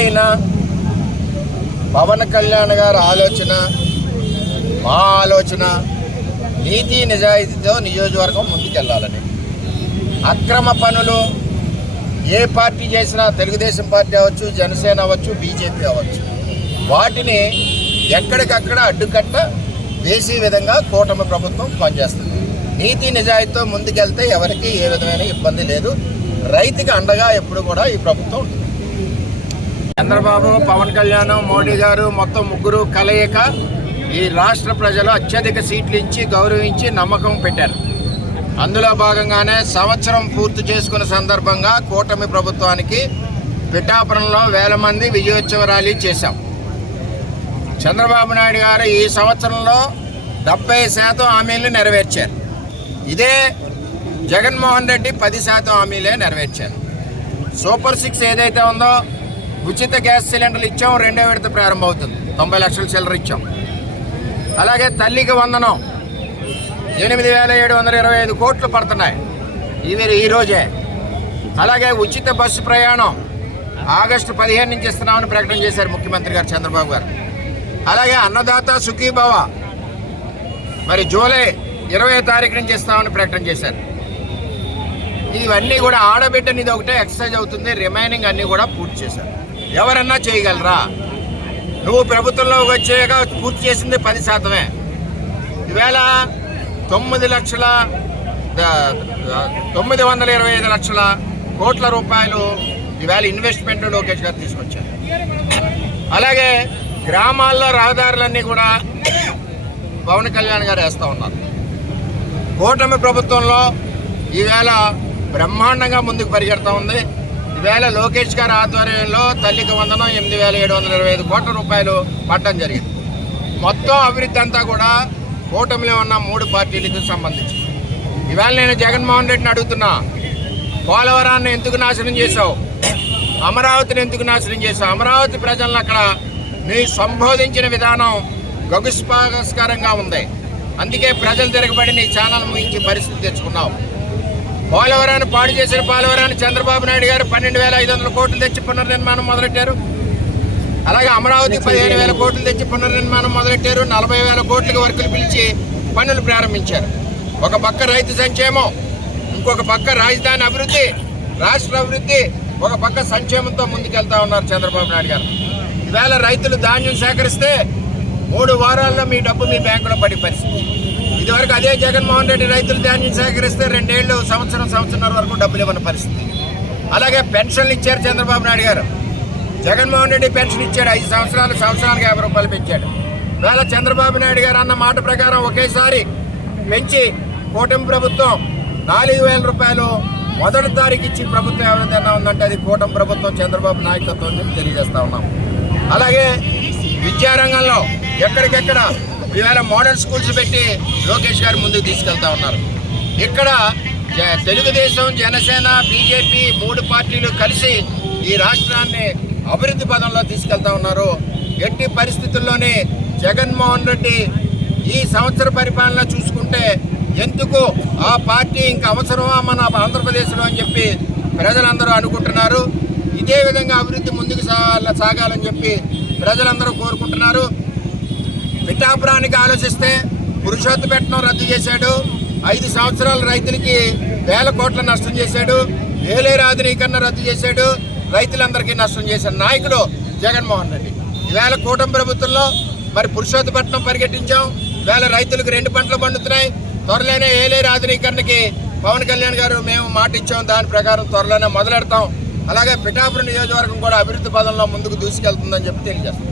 అయినా పవన్ కళ్యాణ్ గారి ఆలోచన, మా ఆలోచన నీతి నిజాయితీతో నియోజకవర్గం ముందుకెళ్ళాలని. అక్రమ పనులు ఏ పార్టీ చేసినా, తెలుగుదేశం పార్టీ అవ్వచ్చు, జనసేన అవ్వచ్చు, బీజేపీ అవ్వచ్చు, వాటిని ఎక్కడికక్కడ అడ్డుకట్ట వేసే విధంగా కూటమి ప్రభుత్వం పనిచేస్తుంది. నీతి నిజాయితీతో ముందుకెళ్తే ఎవరికి ఏ విధమైన ఇబ్బంది లేదు. రైతుకి అండగా ఎప్పుడు కూడా ఈ ప్రభుత్వం ఉంటుంది. చంద్రబాబు, పవన్ కళ్యాణ్, మోడీ గారు మొత్తం ముగ్గురు కలయిక ఈ రాష్ట్ర ప్రజలు అత్యధిక సీట్లు ఇచ్చి గౌరవించి నమ్మకం పెట్టారు. అందులో భాగంగానే సంవత్సరం పూర్తి చేసుకున్న సందర్భంగా కూటమి ప్రభుత్వానికి పిఠాపురంలో వేల మంది విజయోత్సవ ర్యాలీ చేశాం. చంద్రబాబు నాయుడు గారు ఈ సంవత్సరంలో 70% హామీలను నెరవేర్చారు. ఇదే జగన్మోహన్ రెడ్డి 10% హామీలే నెరవేర్చారు. సూపర్ 6 ఏదైతే ఉందో ఉచిత గ్యాస్ సిలిండర్లు ఇచ్చాం, 2వ విడత ప్రారంభమవుతుంది, 90 లక్షల చిల్లర ఇచ్చాం. అలాగే తల్లికి వందనం 8,725 కోట్లు పడుతున్నాయి ఈరోజే. అలాగే ఉచిత బస్సు ప్రయాణం ఆగస్టు 15 నుంచి ఇస్తున్నామని ప్రకటన చేశారు ముఖ్యమంత్రి గారు చంద్రబాబు గారు. అలాగే అన్నదాత సుఖీభవ మరి జూలై 20వ తారీఖు నుంచి ఇస్తామని ప్రకటన చేశారు. ఇవన్నీ కూడా ఆడబిడ్డని ఇది ఒకటే ఎక్సర్సైజ్ అవుతుంది. రిమైనింగ్ అన్నీ కూడా పూర్తి చేశారు. ఎవరన్నా చేయగలరా? నువ్వు ప్రభుత్వంలోకి వచ్చాక పూర్తి చేసింది 10%. ఈవేళ 925 లక్షల కోట్ల రూపాయలు ఈవేళ ఇన్వెస్ట్మెంట్ లోకేష్ గారు తీసుకొచ్చారు. అలాగే గ్రామాల్లో రహదారులన్నీ కూడా పవన్ కళ్యాణ్ గారు వేస్తూ ఉన్నారు. కూటమి ప్రభుత్వంలో ఈవేళ బ్రహ్మాండంగా ముందుకు పరిగెడుతూ ఉంది. ఈవేళ లోకేష్ గారి ఆధ్వర్యంలో తల్లికి వందనం 8,725 కోట్ల రూపాయలు పట్టడం జరిగింది. మొత్తం అభివృద్ధి అంతా కూడా కూటమిలో ఉన్న 3 పార్టీలకు సంబంధించి. ఈవేళ నేను జగన్మోహన్ రెడ్డిని అడుగుతున్నా, పోలవరాన్ని ఎందుకు నాశనం చేశావు? అమరావతిని ఎందుకు నాశనం చేశావు? అమరావతి ప్రజలను అక్కడ నీ సంబోధించిన విధానం గగుస్పాస్కరంగా ఉంది. అందుకే ప్రజలు తిరగబడి నీ ఛానల్ ముగించి పరిస్థితి తెచ్చుకున్నావు. పోలవరాన్ని పాడు చేసిన పోలవరాన్ని చంద్రబాబు నాయుడు గారు 12,500 కోట్లు తెచ్చి పునర్నిర్మాణం మొదలెట్టారు. అలాగే అమరావతి 15,000 కోట్లు తెచ్చి పునర్నిర్మాణం మొదలెట్టారు. 40,000 కోట్లకు వర్కులు పిలిచి పనులు ప్రారంభించారు. ఒక పక్క రైతు సంక్షేమం, ఇంకొక పక్క రాజధాని అభివృద్ధి, రాష్ట్ర అభివృద్ధి, ఒక పక్క సంక్షేమంతో ముందుకెళ్తా ఉన్నారు చంద్రబాబు నాయుడు గారు. ఈవేళ రైతులు ధాన్యం సేకరిస్తే 3 వారాల్లో మీ డబ్బు మీ బ్యాంకులో పడే పరిస్థితి. ఇదివరకు అదే జగన్మోహన్ రెడ్డి రైతులు ధాన్యం సేకరిస్తే 2 ఏళ్ళు, సంవత్సరంన్నర వరకు డబ్బులు ఇవ్వని పరిస్థితి. అలాగే పెన్షన్లు ఇచ్చారు చంద్రబాబు నాయుడు గారు. జగన్మోహన్ రెడ్డి పెన్షన్ ఇచ్చాడు, 5 సంవత్సరాలు, సంవత్సరానికి 50 రూపాయలు పెంచాడు. ఇవాళ చంద్రబాబు నాయుడు గారు అన్న మాట ప్రకారం ఒకేసారి పెంచి కూటమి ప్రభుత్వం 4,000 రూపాయలు మొదటి తారీఖు ఇచ్చి ప్రభుత్వం ఎవరైనా ఉందంటే అది కూటమి ప్రభుత్వం చంద్రబాబు నాయకత్వం తెలియజేస్తా ఉన్నాం. అలాగే విద్యారంగంలో ఎక్కడికెక్కడ ఇవాళ మోడల్ స్కూల్స్ పెట్టి లోకేష్ గారు ముందుకు తీసుకెళ్తా ఉన్నారు. ఇక్కడ తెలుగుదేశం, జనసేన, బీజేపీ 3 పార్టీలు కలిసి ఈ రాష్ట్రాన్ని అభివృద్ధి పదంలో తీసుకెళ్తా ఉన్నారు. ఎట్టి పరిస్థితుల్లోనే జగన్మోహన్ రెడ్డి ఈ సంవత్సర పరిపాలన చూసుకుంటే ఎందుకు ఆ పార్టీ ఇంకా అవసరమా మన ఆంధ్రప్రదేశ్లో అని చెప్పి ప్రజలందరూ అనుకుంటున్నారు. ఇదే విధంగా అభివృద్ధి ముందుకు సాగాలని చెప్పి ప్రజలందరూ కోరుకుంటున్నారు. పిఠాపురానికి ఆలోచిస్తే పురుషోత్తపట్నం రద్దు చేశాడు. 5 సంవత్సరాలు రైతులకి 1,000 కోట్ల నష్టం చేశాడు. ఏలేరు ఆధునీకరణ రద్దు చేశాడు. రైతులందరికీ నష్టం చేసిన నాయకుడు జగన్మోహన్ రెడ్డి. ఈవేళ కూటమి ప్రభుత్వంలో మరి పురుషోత్తపట్నం పరిగెట్టించాం. ఈవేళ రైతులకు 2 పంటలు పండుతున్నాయి. త్వరలోనే ఏలేరు ఆధునీకరణకి పవన్ కళ్యాణ్ గారు మేము మాట ఇచ్చాం, దాని ప్రకారం త్వరలోనే మొదలెడతాం. అలాగే పిఠాపురం నియోజకవర్గం కూడా అభివృద్ధి పదంలో ముందుకు దూసుకెళ్తుందని చెప్పి తెలియజేస్తాం.